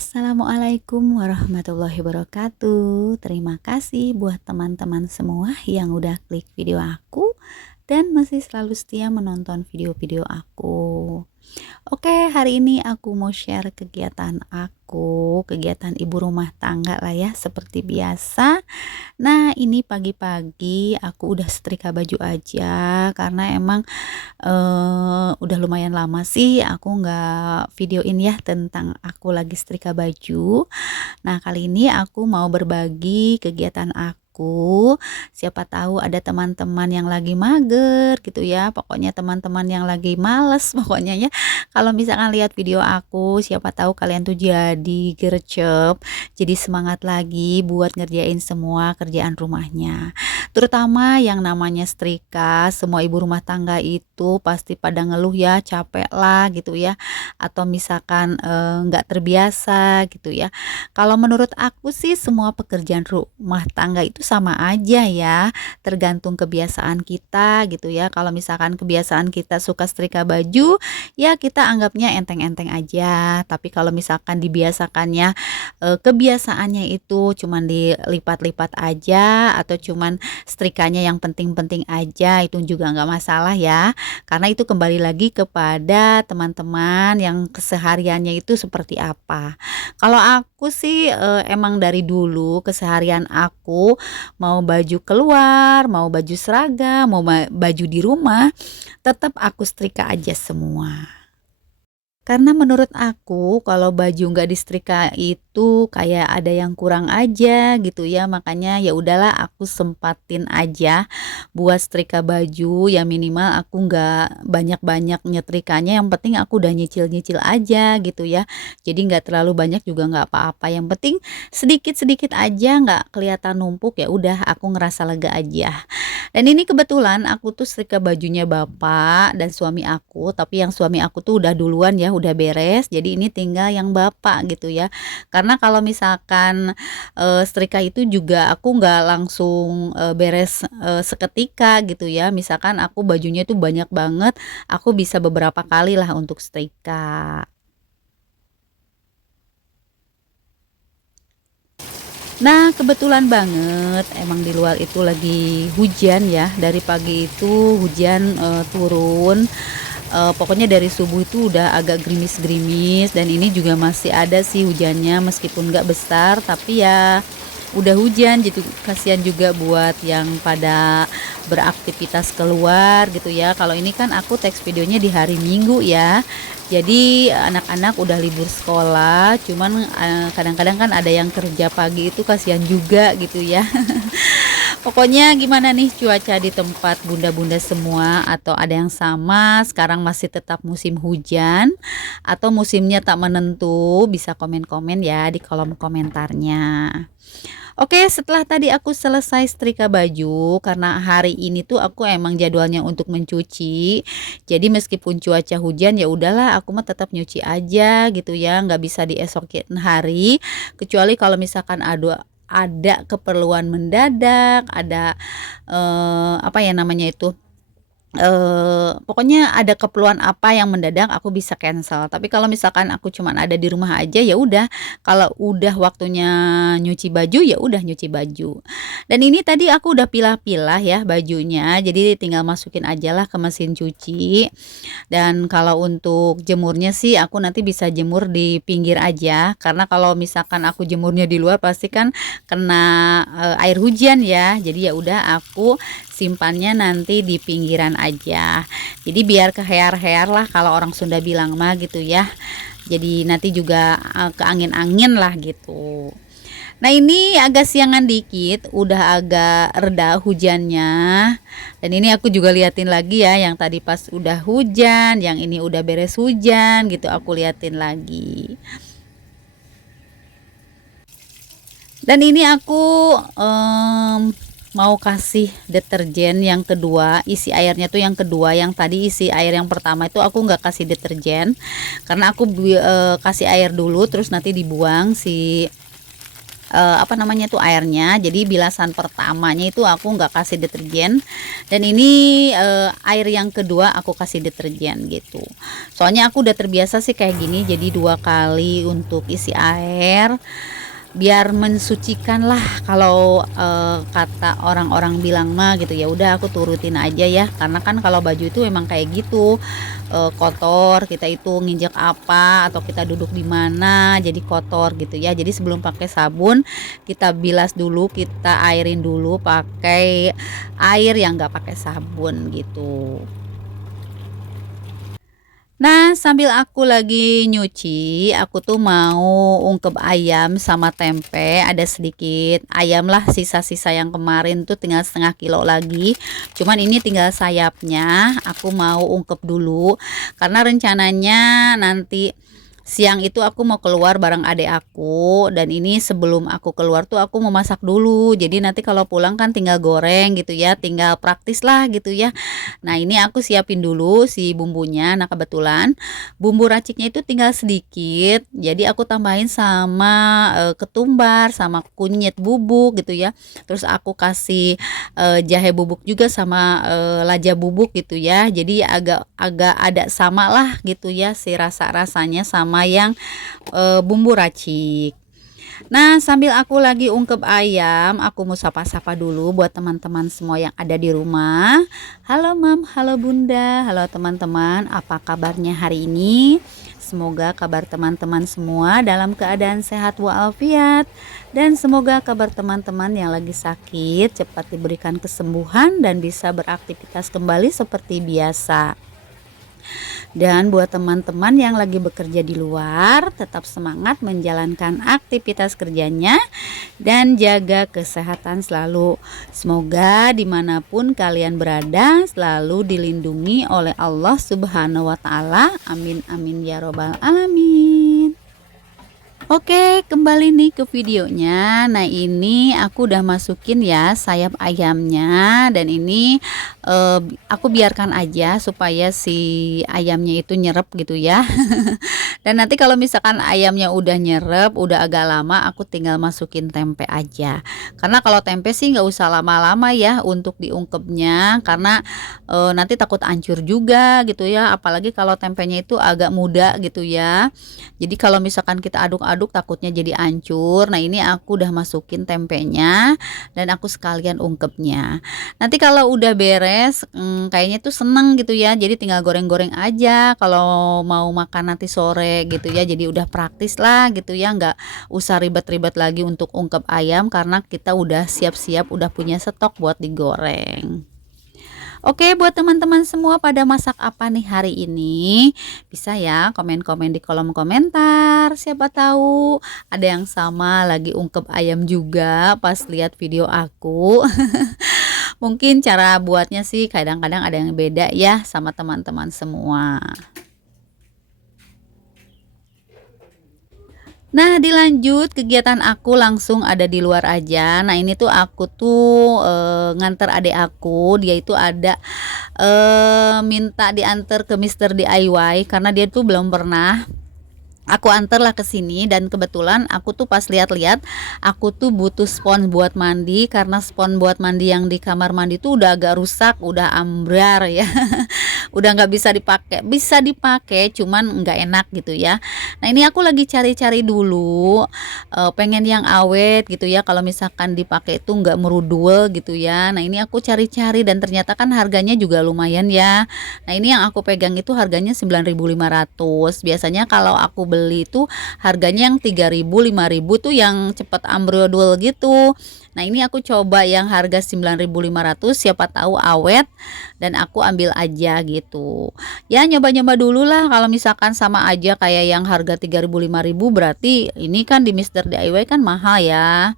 Assalamualaikum warahmatullahi wabarakatuh. Terima kasih buat teman-teman semua yang udah klik video aku dan masih selalu setia menonton video-video aku. Oke, hari ini aku mau share kegiatan aku, kegiatan ibu rumah tangga lah ya, seperti biasa. Nah, ini pagi-pagi aku udah setrika baju aja karena emang udah lumayan lama sih aku nggak videoin ya tentang aku lagi setrika baju. Nah, kali ini aku mau berbagi kegiatan aku. Siapa tahu ada teman-teman yang lagi mager gitu ya. Pokoknya teman-teman yang lagi males pokoknya ya. Kalau misalkan lihat video aku, siapa tahu kalian tuh jadi gercep, jadi semangat lagi buat ngerjain semua kerjaan rumahnya. Terutama yang namanya setrika, semua ibu rumah tangga itu pasti pada ngeluh ya, capek lah gitu ya. Atau misalkan nggak terbiasa gitu ya. Kalau menurut aku sih semua pekerjaan rumah tangga itu sama aja ya, tergantung kebiasaan kita gitu ya. Kalau misalkan kebiasaan kita suka setrika baju, ya kita anggapnya enteng-enteng aja. Tapi kalau misalkan dibiasakannya, kebiasaannya itu cuman dilipat-lipat aja atau cuman setrikanya yang penting-penting aja, itu juga nggak masalah ya. Karena itu kembali lagi kepada teman-teman yang kesehariannya itu seperti apa. Kalau aku sih, emang dari dulu keseharian aku mau baju keluar, mau baju seragam, mau baju di rumah, tetap aku setrika aja semua. Karena menurut aku kalau baju nggak disetrika itu kayak ada yang kurang aja gitu ya, makanya ya udahlah aku sempatin aja buat setrika baju, ya minimal aku nggak banyak-banyak nyetrikanya, yang penting aku udah nyicil-nyicil aja gitu ya. Jadi nggak terlalu banyak juga nggak apa-apa, yang penting sedikit-sedikit aja nggak kelihatan numpuk, ya udah aku ngerasa lega aja. Dan ini kebetulan aku tuh setrika bajunya bapak dan suami aku, tapi yang suami aku tuh udah duluan ya, udah beres. Jadi ini tinggal yang bapak gitu ya. Karena kalau misalkan setrika itu juga aku nggak langsung beres seketika gitu ya. Misalkan aku bajunya tuh banyak banget, aku bisa beberapa kali lah untuk setrika. Nah, kebetulan banget emang di luar itu lagi hujan ya. Dari pagi itu hujan turun. Pokoknya dari subuh itu udah agak gerimis-gerimis dan ini juga masih ada sih hujannya meskipun nggak besar, tapi ya udah hujan gitu. Kasihan juga buat yang pada beraktivitas keluar gitu ya. Kalau ini kan aku teks videonya di hari Minggu ya. Jadi anak-anak udah libur sekolah, cuman kadang-kadang kan ada yang kerja pagi, itu kasihan juga gitu ya. Pokoknya gimana nih cuaca di tempat bunda-bunda semua, atau ada yang sama sekarang masih tetap musim hujan atau musimnya tak menentu? Bisa komen-komen ya di kolom komentarnya. Oke, setelah tadi aku selesai setrika baju, karena hari ini tuh aku emang jadwalnya untuk mencuci. Jadi meskipun cuaca hujan ya udahlah aku mah tetap nyuci aja gitu ya, nggak bisa diesokin hari. Kecuali kalau misalkan ada keperluan mendadak, ada apa ya namanya itu, pokoknya ada keperluan apa yang mendadak aku bisa cancel. Tapi kalau misalkan aku cuman ada di rumah aja ya udah, kalau udah waktunya nyuci baju ya udah nyuci baju. Dan ini tadi aku udah pilah-pilah ya bajunya, jadi tinggal masukin ajalah ke mesin cuci. Dan kalau untuk jemurnya sih aku nanti bisa jemur di pinggir aja, karena kalau misalkan aku jemurnya di luar pasti kan kena air hujan ya. Jadi ya udah aku simpannya nanti di pinggiran aja. Jadi biar kehear-hear lah kalau orang Sunda bilang mah gitu ya. Jadi nanti juga ke angin-angin lah gitu. Nah, ini agak siangan dikit, udah agak reda hujannya. Dan ini aku juga liatin lagi ya, yang tadi pas udah hujan, yang ini udah beres hujan gitu, aku liatin lagi. Dan ini aku mau kasih deterjen yang kedua, isi airnya tuh yang kedua. Yang tadi isi air yang pertama itu aku nggak kasih deterjen, karena aku kasih air dulu terus nanti dibuang si apa namanya tuh airnya. Jadi bilasan pertamanya itu aku nggak kasih deterjen, dan ini air yang kedua aku kasih deterjen gitu. Soalnya aku udah terbiasa sih kayak gini, jadi 2 kali untuk isi air biar mensucikan lah. Kalau kata orang-orang bilang mah gitu, ya udah aku turutin aja ya, karena kan kalau baju itu emang kayak gitu, kotor, kita itu nginjek apa atau kita duduk di mana jadi kotor gitu ya. Jadi sebelum pakai sabun kita bilas dulu, kita airin dulu pakai air yang nggak pakai sabun gitu. Nah, sambil aku lagi nyuci, aku tuh mau ungkep ayam sama tempe. Ada sedikit ayam lah, sisa-sisa yang kemarin tuh tinggal setengah kilo lagi. Cuman ini tinggal sayapnya, aku mau ungkep dulu. Karena rencananya nanti siang itu aku mau keluar bareng adik aku, dan ini sebelum aku keluar tuh aku mau masak dulu. Jadi nanti kalau pulang kan tinggal goreng gitu ya, tinggal praktis lah gitu ya. Nah, ini aku siapin dulu si bumbunya. Nah, kebetulan bumbu raciknya itu tinggal sedikit. Jadi aku tambahin sama ketumbar sama kunyit bubuk gitu ya. Terus aku kasih jahe bubuk juga sama lada bubuk gitu ya. Jadi agak ada sama lah gitu ya si rasa-rasanya sama yang bumbu racik. Nah, sambil aku lagi ungkep ayam, aku mau sapa-sapa dulu buat teman-teman semua yang ada di rumah. Halo Mam, halo Bunda, halo teman-teman, apa kabarnya hari ini? Semoga kabar teman-teman semua dalam keadaan sehat walafiat, dan semoga kabar teman-teman yang lagi sakit cepat diberikan kesembuhan dan bisa beraktivitas kembali seperti biasa. Dan buat teman-teman yang lagi bekerja di luar, tetap semangat menjalankan aktivitas kerjanya dan jaga kesehatan selalu. Semoga dimanapun kalian berada selalu dilindungi oleh Allah Subhanahu wa Ta'ala. Amin amin ya robbal alamin. Oke, kembali nih ke videonya. Nah, ini aku udah masukin ya sayap ayamnya, dan ini aku biarkan aja supaya si ayamnya itu nyerep gitu ya. Dan nanti kalau misalkan ayamnya udah nyerep, udah agak lama, aku tinggal masukin tempe aja. Karena kalau tempe sih nggak usah lama-lama ya untuk diungkepnya, karena nanti takut hancur juga gitu ya. Apalagi kalau tempenya itu agak muda gitu ya. Jadi kalau misalkan kita aduk-aduk takutnya jadi hancur. Nah, ini aku udah masukin tempenya dan aku sekalian ungkepnya. Nanti kalau udah beres, kayaknya tuh seneng gitu ya. Jadi tinggal goreng-goreng aja kalau mau makan nanti sore gitu ya. Jadi udah praktis lah gitu ya, nggak usah ribet-ribet lagi untuk ungkep ayam karena kita udah siap-siap, udah punya stok buat digoreng. Oke, buat teman-teman semua pada masak apa nih hari ini? Bisa ya komen-komen di kolom komentar. Siapa tahu ada yang sama lagi ungkep ayam juga pas lihat video aku. Mungkin cara buatnya sih kadang-kadang ada yang beda ya sama teman-teman semua. Nah, dilanjut kegiatan aku langsung ada di luar aja. Nah, ini tuh aku tuh nganter adik aku. Dia itu ada minta diantar ke Mister DIY karena dia tuh belum pernah. Aku antarlah ke sini, dan kebetulan aku tuh pas lihat-lihat aku tuh butuh spons buat mandi, karena spons buat mandi yang di kamar mandi tuh udah agak rusak, udah ambrar ya. Udah nggak bisa dipakai cuman nggak enak gitu ya. Nah, ini aku lagi cari-cari dulu, pengen yang awet gitu ya, kalau misalkan dipakai itu nggak merudul gitu ya. Nah, ini aku cari-cari dan ternyata kan harganya juga lumayan ya. Nah, ini yang aku pegang itu harganya 9.500. Biasanya kalau aku beli itu harganya yang 3.000 5.000 tuh yang cepet ambrol gitu. Nah, ini aku coba yang harga 9.500, siapa tahu awet dan aku ambil aja gitu. Ya, nyoba-nyoba dulu lah, kalau misalkan sama aja kayak yang harga 3.000 5.000 berarti ini kan di Mister DIY kan mahal ya.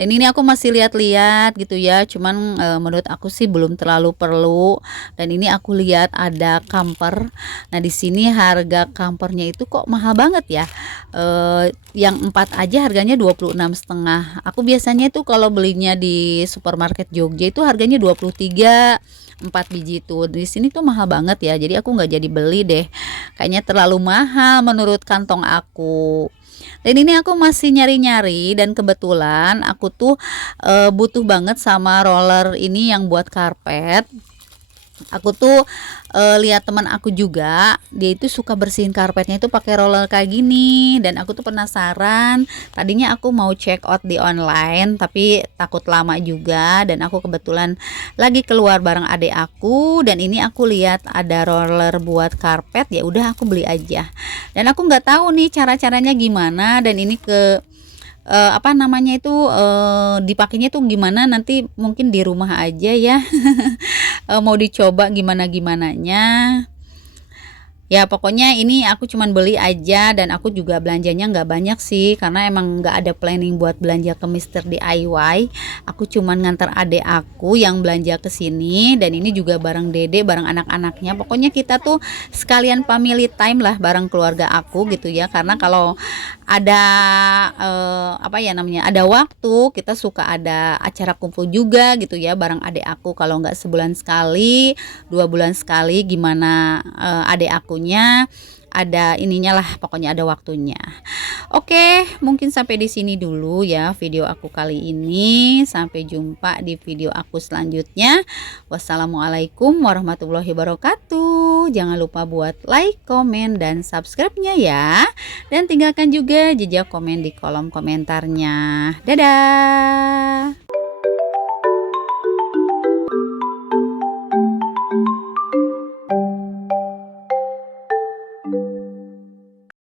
Dan ini aku masih lihat-lihat gitu ya, cuman menurut aku sih belum terlalu perlu. Dan ini aku lihat ada kamper. Nah, di sini harga kampernya itu kok mahal banget ya, Yang 4 aja harganya 26,5. Aku biasanya itu kalau belinya di supermarket Jogja itu harganya 23, 4 biji tuh. Di sini tuh mahal banget ya. Jadi aku nggak jadi beli deh. Kayaknya terlalu mahal menurut kantong aku. Dan ini aku masih nyari-nyari dan kebetulan aku tuh butuh banget sama roller ini yang buat karpet. Aku tuh lihat teman aku juga, dia itu suka bersihin karpetnya itu pakai roller kayak gini, dan aku tuh penasaran. Tadinya aku mau check out di online tapi takut lama juga, dan aku kebetulan lagi keluar bareng adik aku, dan ini aku lihat ada roller buat karpet, ya udah aku beli aja. Dan aku nggak tahu nih cara-caranya gimana, dan ini apa namanya itu dipakainya tuh gimana, nanti mungkin di rumah aja ya. Mau dicoba gimana gimananya. Ya pokoknya ini aku cuman beli aja, dan aku juga belanjanya nggak banyak sih karena emang nggak ada planning buat belanja ke Mister DIY. Aku cuman nganter adek aku yang belanja ke sini, dan ini juga bareng dede, bareng anak-anaknya. Pokoknya kita tuh sekalian family time lah bareng keluarga aku gitu ya, karena kalau ada apa ya namanya, ada waktu, kita suka ada acara kumpul juga gitu ya bareng adek aku. Kalau nggak sebulan sekali, 2 bulan sekali, gimana adek akunya ada ininya lah, pokoknya ada waktunya. Oke, mungkin sampai di sini dulu ya video aku kali ini. Sampai jumpa di video aku selanjutnya. Wassalamualaikum warahmatullahi wabarakatuh. Jangan lupa buat like, komen, dan subscribe-nya ya. Dan tinggalkan juga jejak komen di kolom komentarnya. Dadah.